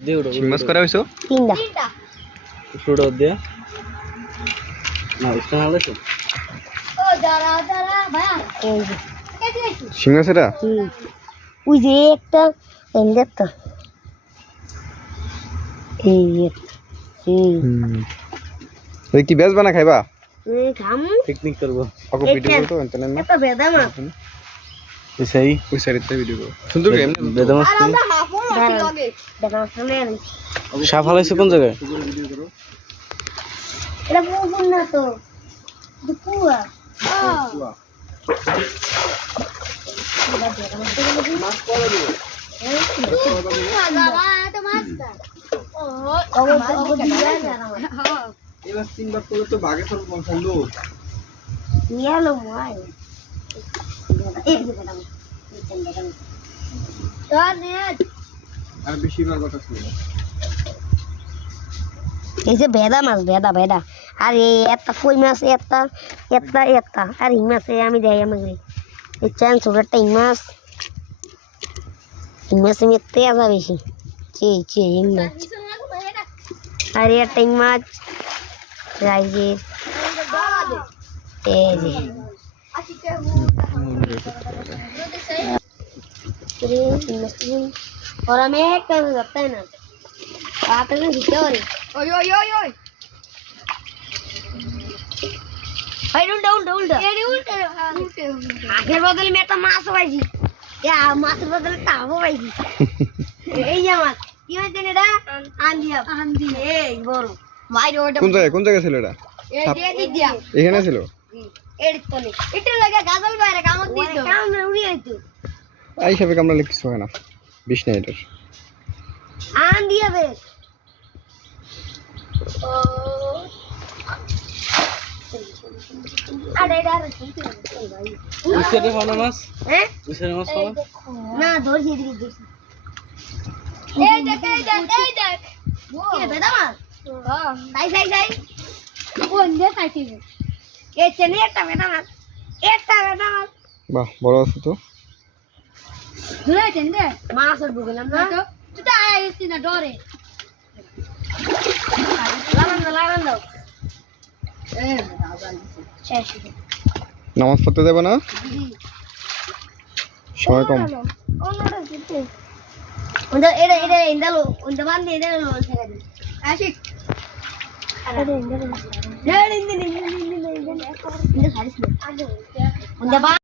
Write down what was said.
দিয়ে উঠো শিং মাছ করা হয়েছো তিনটা। শুরু দিয়ে না স্টান হলো তো এই যে। শিং মাছ এটা? ওই যে একটা এই যে এই এই। এই কি বেশ বানা খাইবা? পিকনিক করব। অকো ভিডিও করো তো এন্টারনেট না। এত বেদা মাছ। সেই ওই সাইডে ভিডিও সুন্দর করে বেদা মাছ সামনে আনি সাপ হালাইছে কোন জায়গায়? এটা পুকুর না তো। এটা কুয়া। এবার তিনবার করে তো বাগে সব। এই মাছ। আর বেশিরভাগ কথা ছিল এই যে ভেদা মাছ ভেদা ভেদা আর এই একটা কই মাছ একটা একটা একটা। আর এই মাছ আমি দেয় আমাকে এই চান ছোট একটা এই মাছ। এই মাছ আমি তেজা বেশি। চে চে এই মাছ। আর একটা এই মাছ। এই যে এই যে। রে, এই মাছটা আমি- और हमें एक कर सकते हैं ना बात में घुसे हो रही ओय ओय ओय ओय ভাই উল্টা উল্টা উল্টা এর উল্টা উল্টা আগের বদলে আমি একটা মাছ পাইছি এ মাছের বদলে তাবো পাইছি এই যে মাছ কি হয়েছে এটা আন্দিয়া আন্দি এই বড় ভাই ওটা কোন জায়গায় কোন জায়গায় ছিল এটা এই দিয়ে দি দিয়া এখানে ছিল এর তলে এটা লাগা গাজল বাইরে কামত দিছো কামড়ে উড়ি আইতো এই হিসাবে কামড়ালে কিছু হয় না এটার আন্দিয়া বে ও ভাই উইসারে পানো মাছ? হ্যাঁ? না ধরছি এই দেখ এই দেখ এই দেখ। কি বেদা মাছ? সাই সাই সাই কোন দে এই চেনি একটা বেদা মাছ। একটা বেদা মাছ। বাহ বড় আছে তো। চেন দে মাছ আর ঢুকলাম না তো তুই তো এসছি না ডরে লাগান দাও লাগান দাও নামাজ পড়তে দেবে না সময় কম